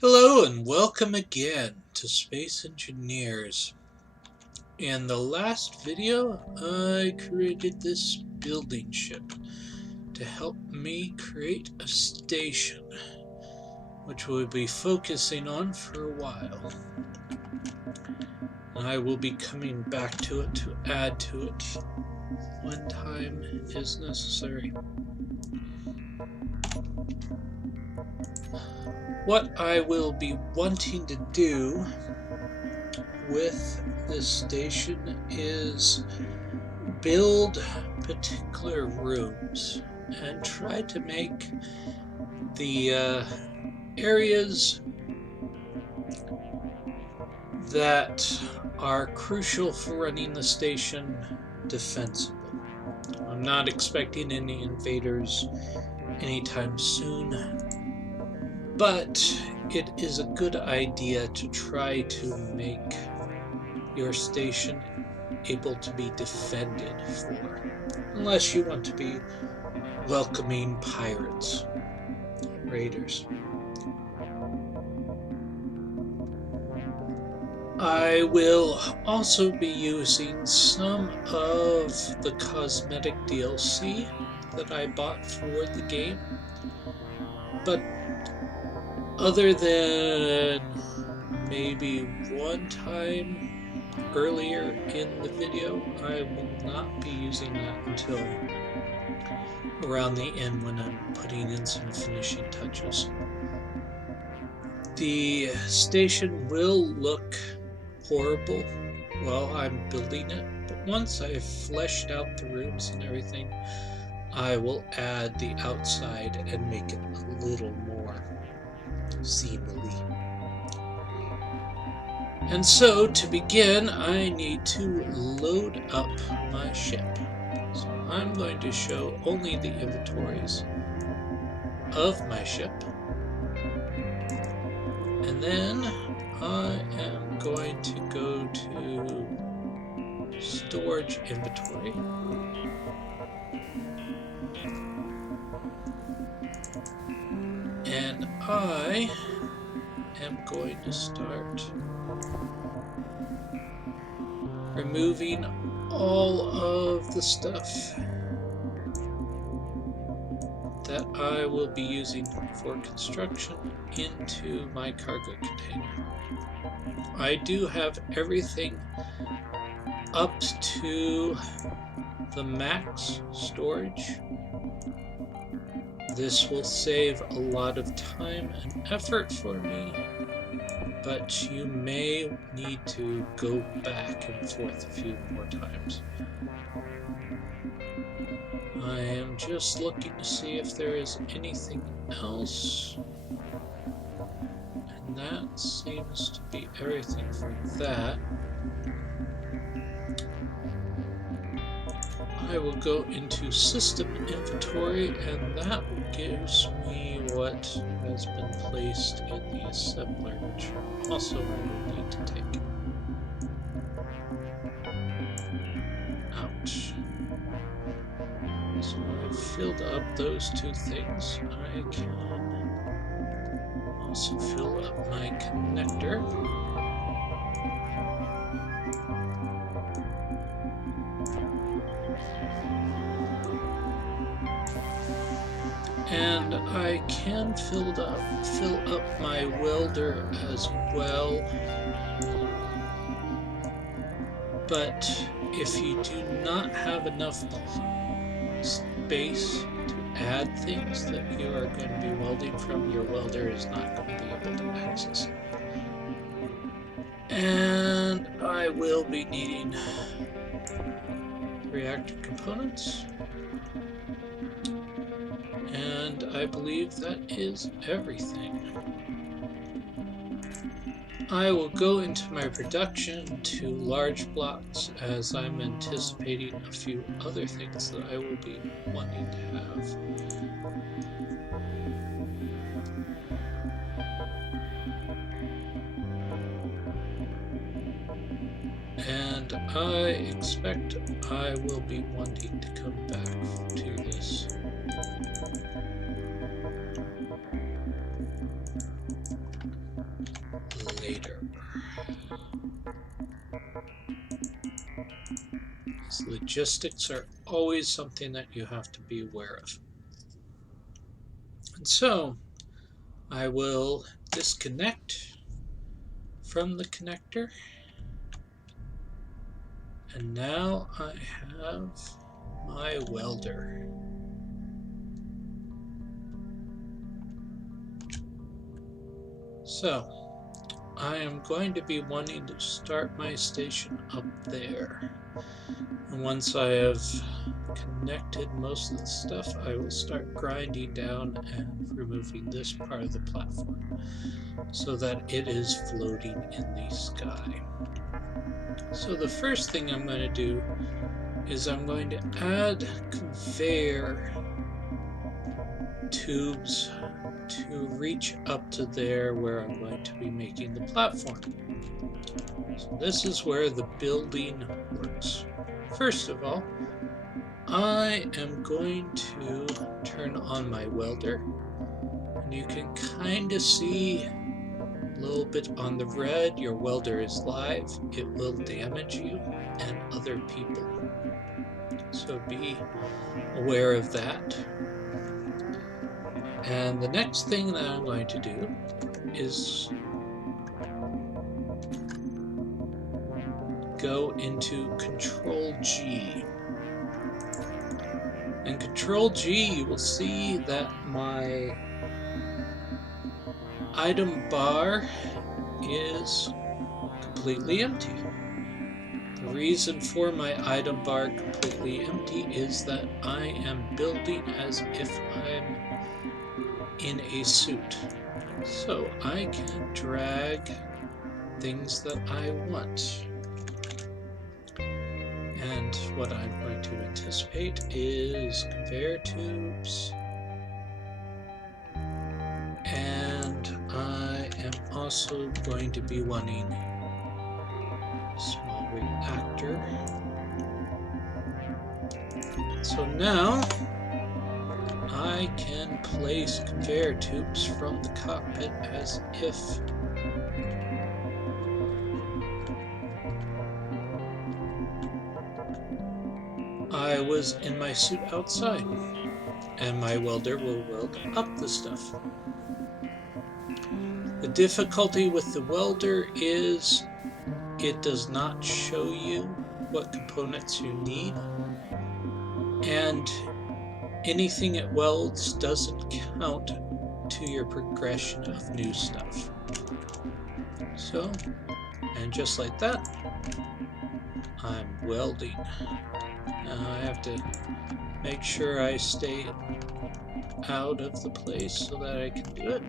Hello and welcome again to Space Engineers. In the last video, I created this building ship to help me create a station, which we'll be focusing on for a while. I will be coming back to it to add to it when time is necessary. What I will be wanting to do with this station is build particular rooms and try to make the areas that are crucial for running the station defensible. I'm not expecting any invaders anytime soon, but it is a good idea to try to make your station able to be defended for, unless you want to be welcoming pirates, raiders. I will also be using some of the cosmetic DLC that I bought for the game, but other than maybe one time earlier in the video, I will not be using that until around the end when I'm putting in some finishing touches. The station will look horrible while I'm building it, but once I've fleshed out the rooms and everything, I will add the outside and make it a little more seemly. And so, to begin, I need to load up my ship. So I'm going to show only the inventories of my ship. And then I am going to go to storage inventory. And I am going to start removing all of the stuff that I will be using for construction into my cargo container. I do have everything up to the max storage. This will save a lot of time and effort for me, but you may need to go back and forth a few more times. I am just looking to see if there is anything else, and that seems to be everything for that. I will go into system inventory, and that gives me what has been placed in the assembler, which also I will need to take out. So I've filled up those two things. I can also fill up my connector. And I can fill up my welder as well. But if you do not have enough space to add things that you are going to be welding from, your welder is not going to be able to access it. And I will be needing reactor components. And I believe that is everything. I will go into my production to large blocks as I'm anticipating a few other things that I will be wanting to have. And I expect I will be wanting to come back to this. because logistics are always something that you have to be aware of. And so I will disconnect from the connector, and now I have my welder. So I am going to be wanting to start my station up there. And once I have connected most of the stuff, I will start grinding down and removing this part of the platform so that it is floating in the sky. So the first thing I'm going to do is I'm going to add conveyor tubes to reach up to there where I'm going to be making the platform. So this is where the building works. First of all, I am going to turn on my welder, and you can kind of see a little bit on the red, your welder is live. It will damage you and other people. So be aware of that. And the next thing that I'm going to do is go into Control G. In Control G, you will see that my item bar is completely empty. The reason for my item bar completely empty is that I am building as if I'm in a suit. So I can drag things that I want. And what I'm going to anticipate is conveyor tubes. And I am also going to be wanting a small reactor. So now I can place conveyor tubes from the cockpit as if I was in my suit outside, and my welder will weld up the stuff. The difficulty with the welder is it does not show you what components you need, and anything it welds doesn't count to your progression of new stuff. So, and just like that, I'm welding. Now I have to make sure I stay out of the place so that I can do it.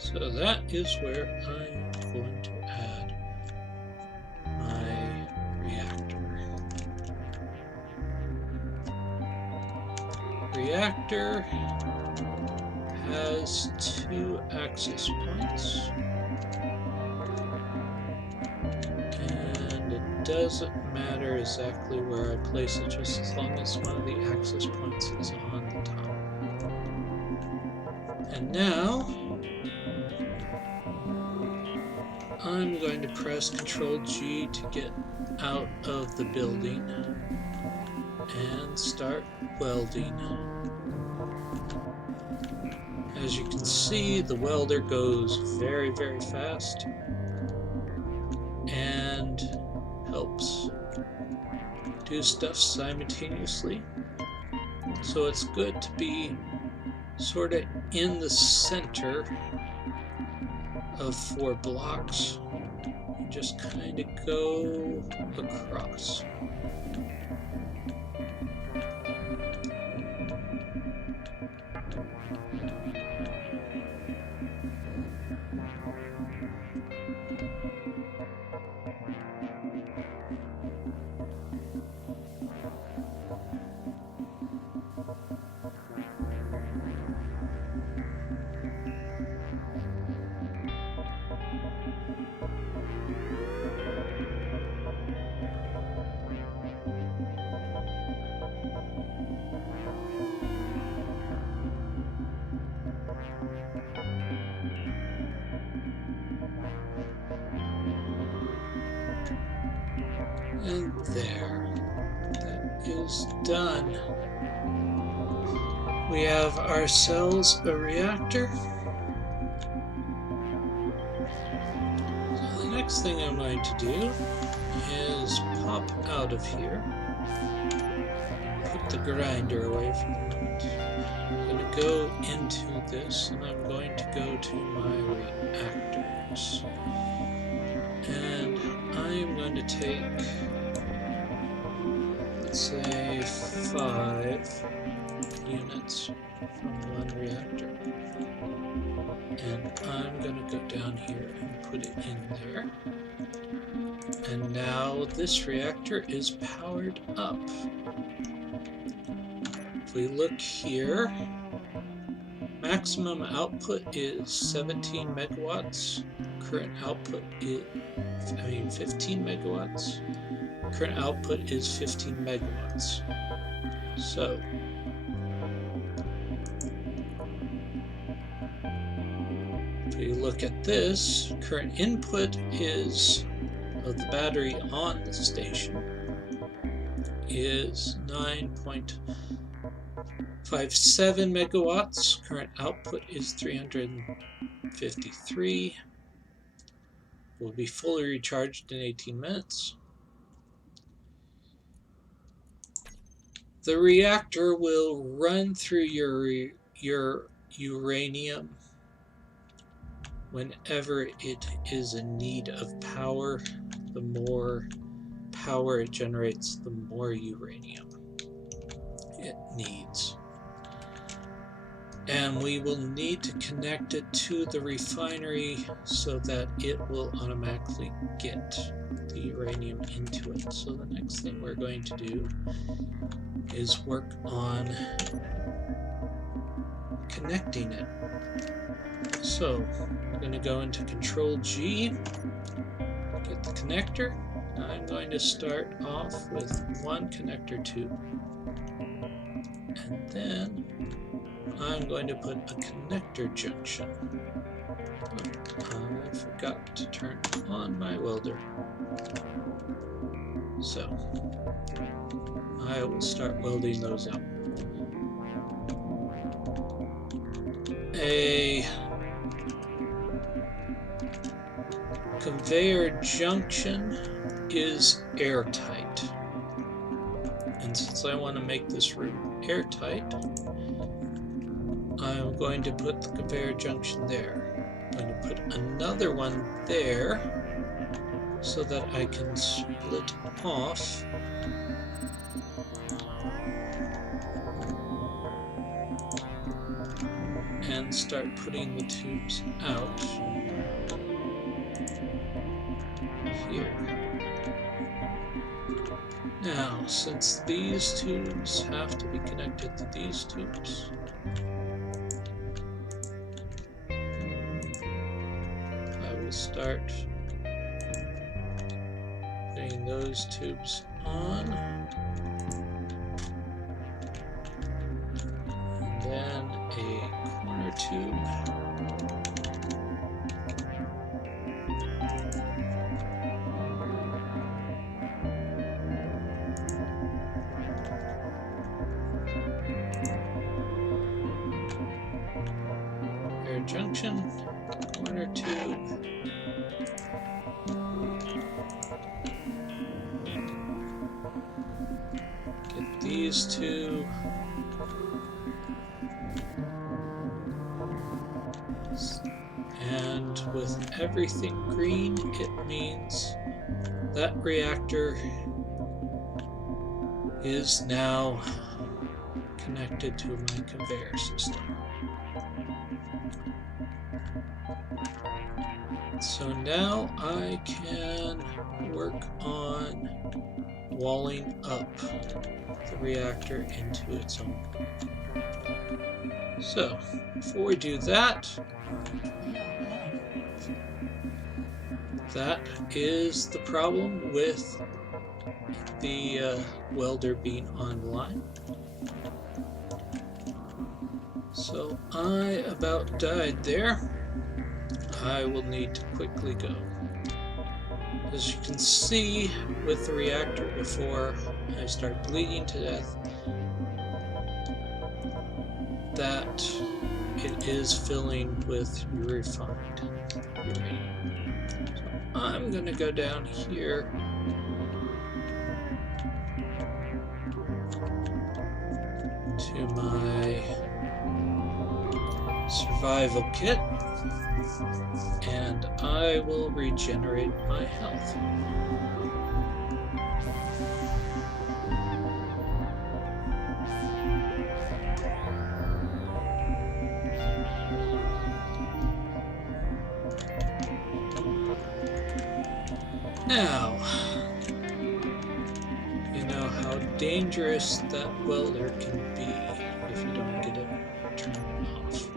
So that is where I'm going to add my reactor. Reactor has 2 access points, and it doesn't matter exactly where I place it, just as long as one of the access points is on the top. And now I'm going to press Ctrl G to get out of the building and start welding. As you can see, the welder goes very, very fast and helps do stuff simultaneously. So it's good to be sort of in the center of 4 blocks. You just kind of go across. And there, that is done. We have ourselves a reactor. So the next thing I'm going to do is pop out of here, put the grinder away from it. I'm going to go into this, and I'm going to go to my reactors. And I'm going to take, let's say, 5 units from one reactor. And I'm going to go down here and put it in there. And now this reactor is powered up. If we look here, maximum output is 17 megawatts. Current output is, 15 megawatts. Current output is 15 megawatts. So if we look at this, current input is of the battery on the station is 9.57 megawatts. Current output is 353. Will be fully recharged in 18 minutes. The reactor will run through your uranium whenever it is in need of power. The more power it generates, the more uranium it needs. And we will need to connect it to the refinery so that it will automatically get the uranium into it. So the next thing we're going to do is work on connecting it. So I'm going to go into Control G, get the connector. I'm going to start off with one connector tube, and then I'm going to put a connector junction. I forgot to turn on my welder. So I will start welding those out. A conveyor junction is airtight, and since I want to make this room airtight, I'm going to put the conveyor junction there. I'm going to put another one there so that I can split off and start putting the tubes out here. Now, since these tubes have to be connected to these tubes, I will start putting those tubes on, and then a corner tube. Air junction, corner tube. Get these two. And with everything green, it means that reactor is now connected to my conveyor system. So now I can work on walling up the reactor into its own. So before we do that, that is the problem with the welder being online. So I about died there. I will need to quickly go. As you can see with the reactor, before I start bleeding to death, that it is filling with refined uranium. So I'm going to go down here to my survival kit, and I will regenerate my health. Now, you know how dangerous that welder can be if you don't get it turned off.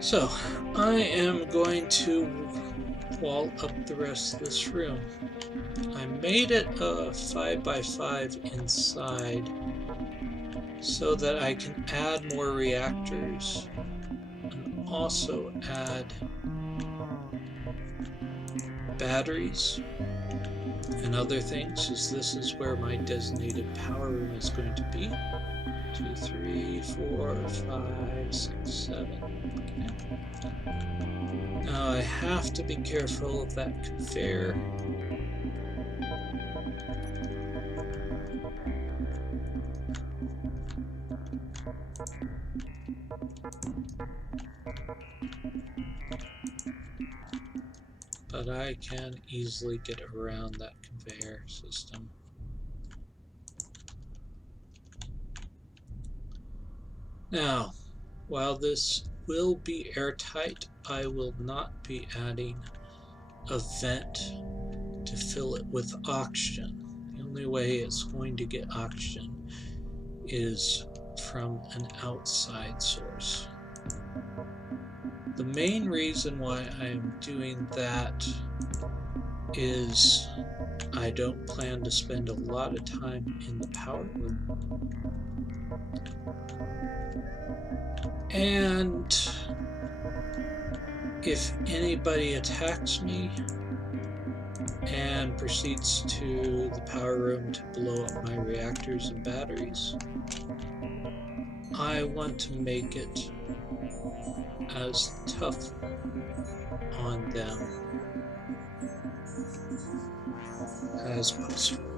So, I am going to wall up the rest of this room. I made it a 5x5 inside so that I can add more reactors and also add batteries and other things, as this is where my designated power room is going to be. 2, 3, 4, 5, 6, 7. Okay. Now I have to be careful of that conveyor. But I can easily get around that conveyor system. Now, while this will be airtight, I will not be adding a vent to fill it with oxygen. The only way it's going to get oxygen is from an outside source. The main reason why I am doing that is I don't plan to spend a lot of time in the power room. And if anybody attacks me and proceeds to the power room to blow up my reactors and batteries, I want to make it as tough on them as possible.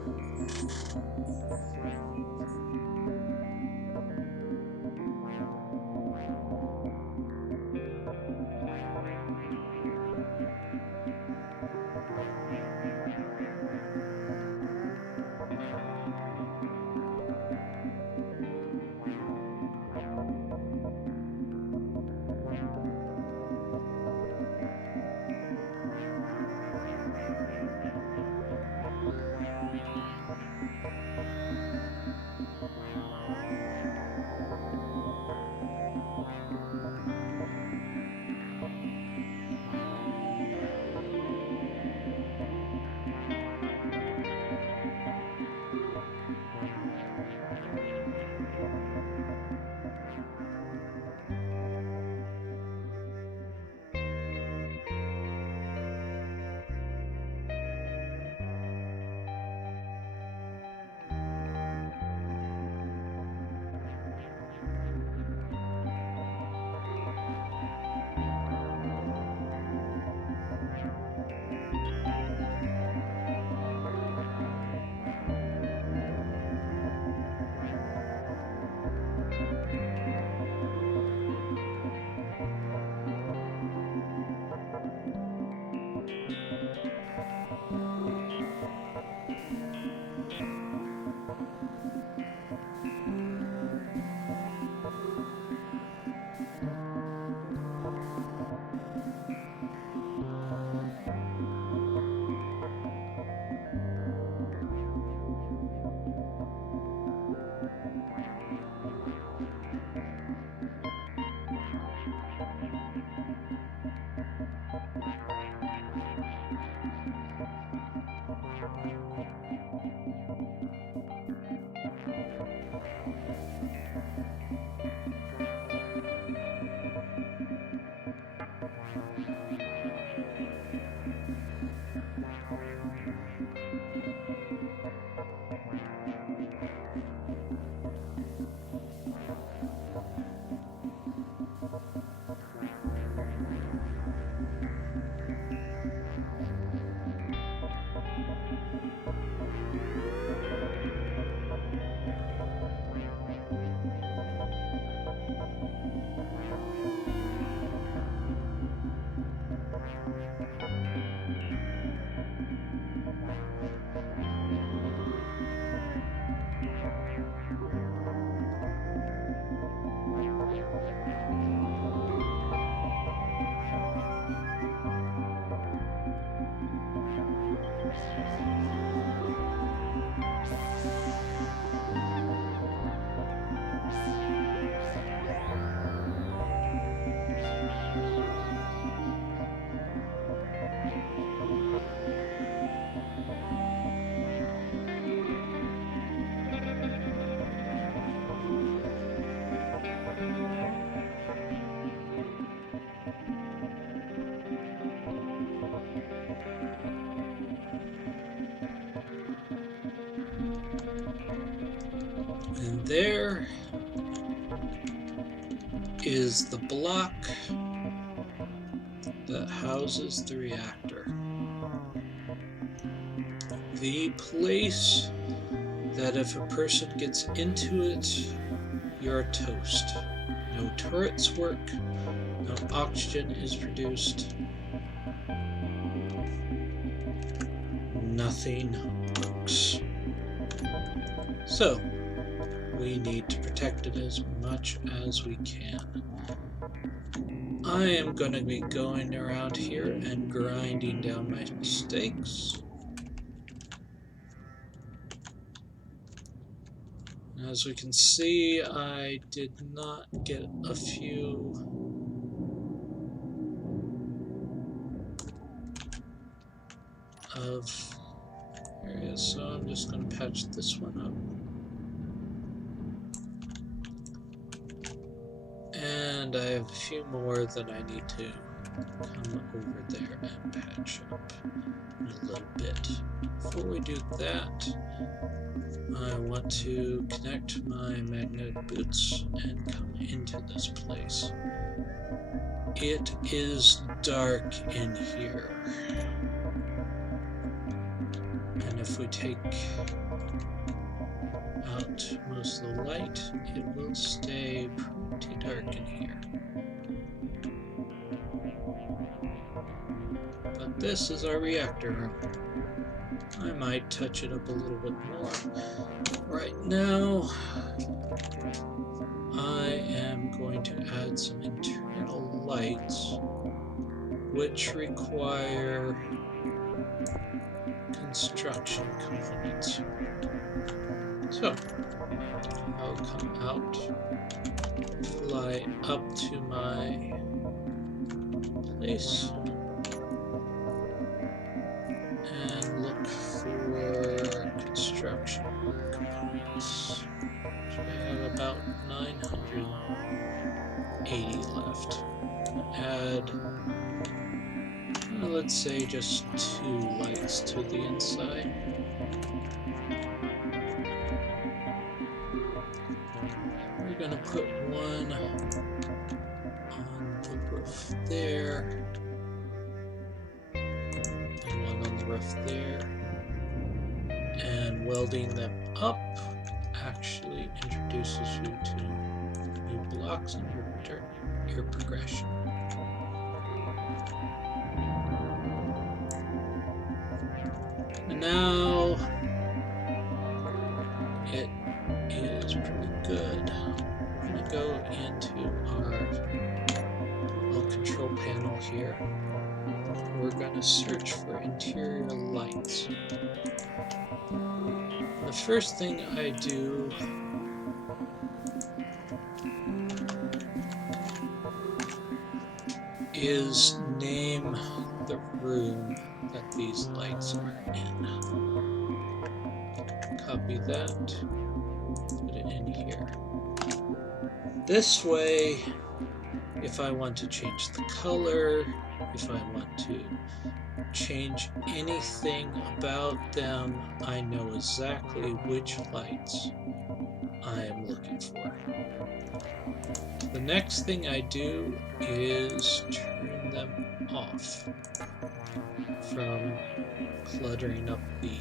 there is the block that houses the reactor. The place that if a person gets into it, you're toast. No turrets work, no oxygen is produced, nothing works. So, we need to protect it as much as we can. I am going to be going around here and grinding down my mistakes. As we can see, I did not get a few of areas, so I'm just going to patch this one up. And I have a few more that I need to come over there and patch up in a little bit. Before we do that, I want to connect my magnetic boots and come into this place. It is dark in here. And if we take out most of the light, it will stay pretty dark in here. But this is our reactor room. I might touch it up a little bit more. Right now, I am going to add some internal lights, which require construction components. So, I'll come out, fly up to my place, and look for construction components. So I have about 980 left. Add, let's say, just 2 lights to the inside. We're going to put one on the roof there, and one on the roof there, and welding them up actually introduces you to new blocks in your progression. And now it is pretty good. I'm going to go into our little control panel here. We're going to search for interior lights. The first thing I do is name the room that these lights are in. Copy that, put it in here. This way, if I want to change the color, if I want to change anything about them, I know exactly which lights I am looking for. The next thing I do is turn them off from cluttering up the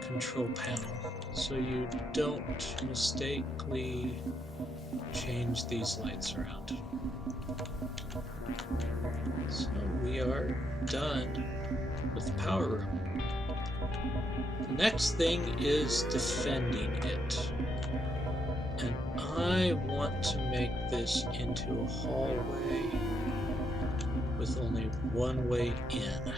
control panel, so you don't mistakenly change these lights around. So we are done with the power room. The next thing is defending it. And I want to make this into a hallway with only one way in.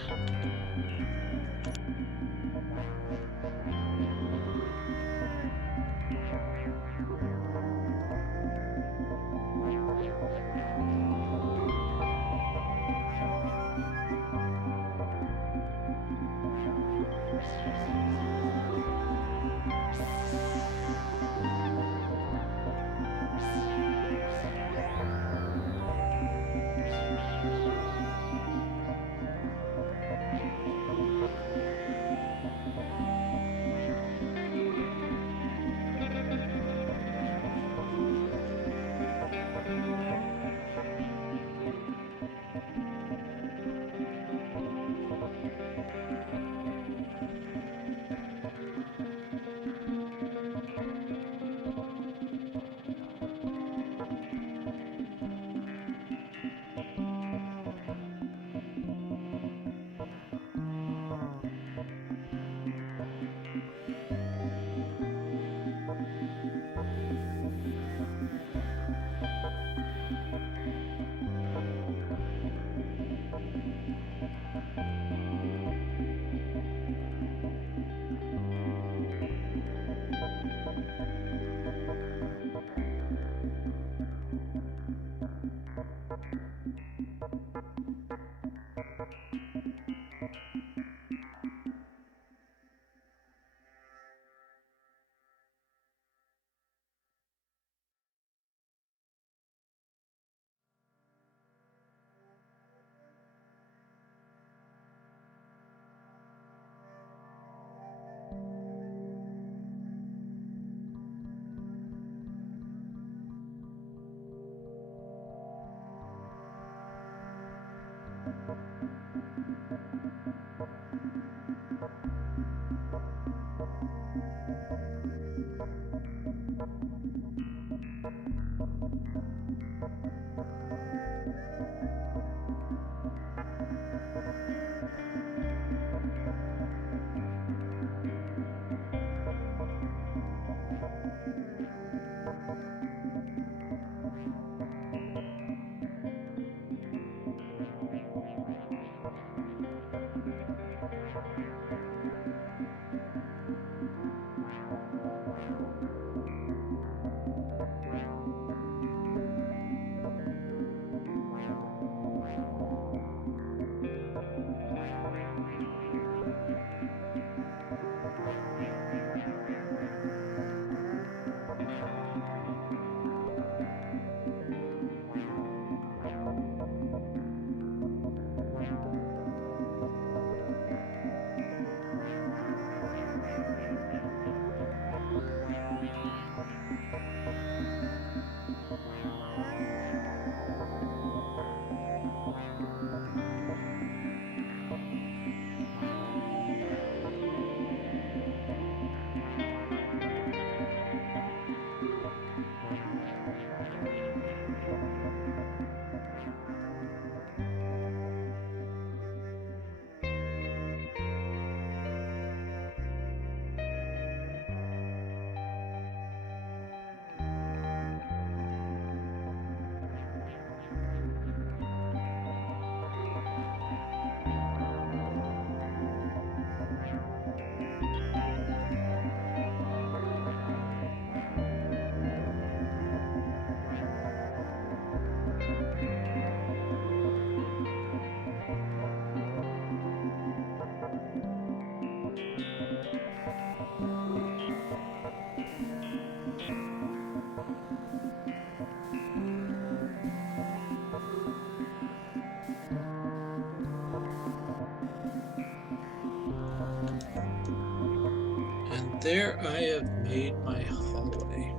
there I have made my hallway.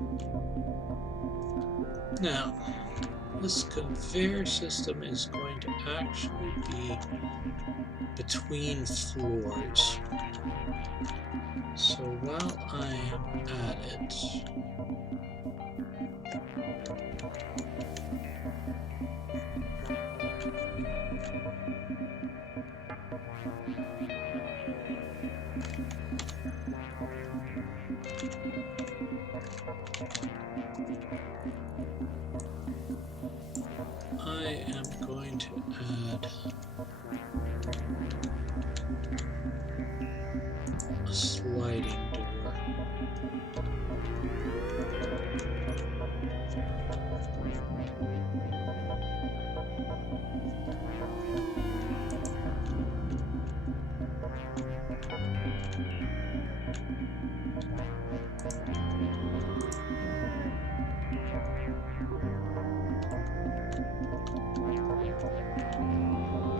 Now, this conveyor system is going to actually be between floors. So while I am at it, I am going to add a sliding door.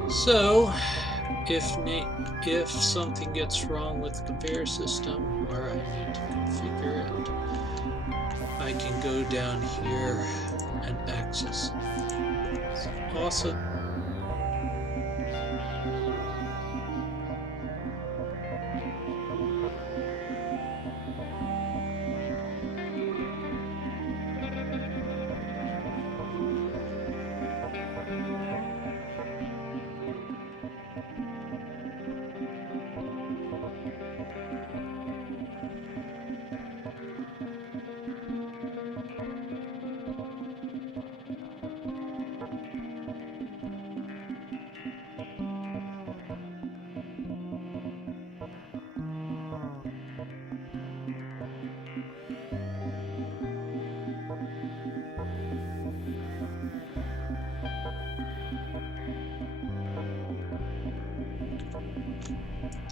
So, if something gets wrong with the conveyor system or I need to configure it, I can go down here and access it. Also,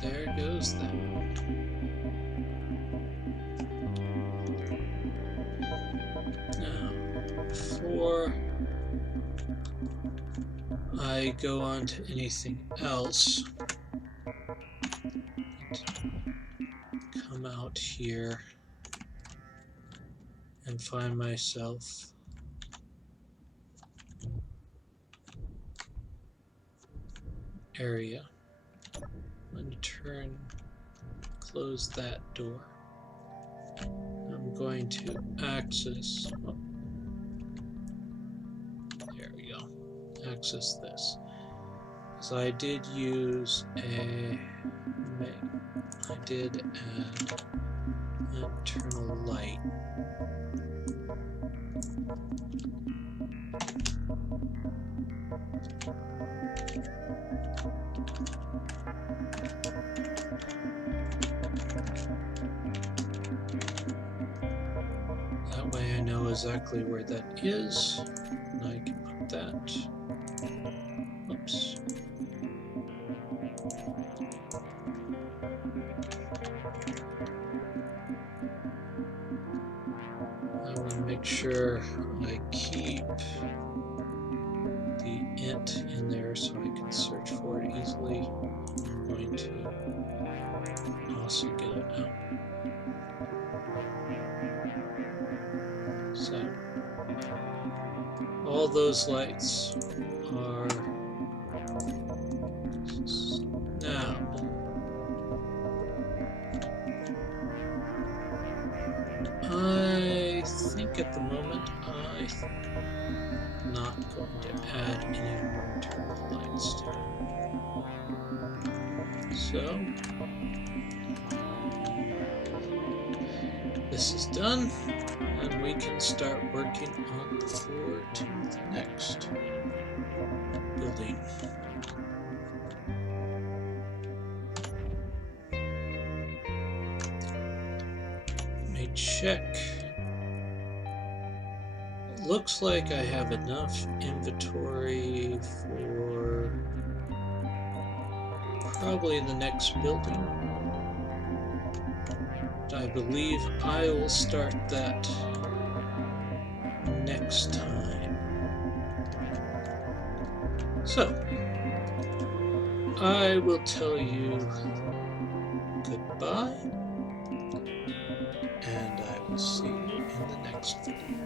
there goes that. Now, before I go on to anything else, come out here and find myself area. I'm going to close that door. I'm going to access, oh, there we go, access this. So I did use I did add an internal light. That way I know exactly where that is, and I can put that. Oops. I want to make sure I keep the int in there so I can search for it easily. I'm going to also get it out. So, all those lights are now. I think at the moment I'm not going to add any more internal lights to it. So, this is done, and we can start working on the floor to the next building. Let me check. It looks like I have enough inventory for probably the next building. I believe I will start that next time. So, I will tell you goodbye and I will see you in the next video.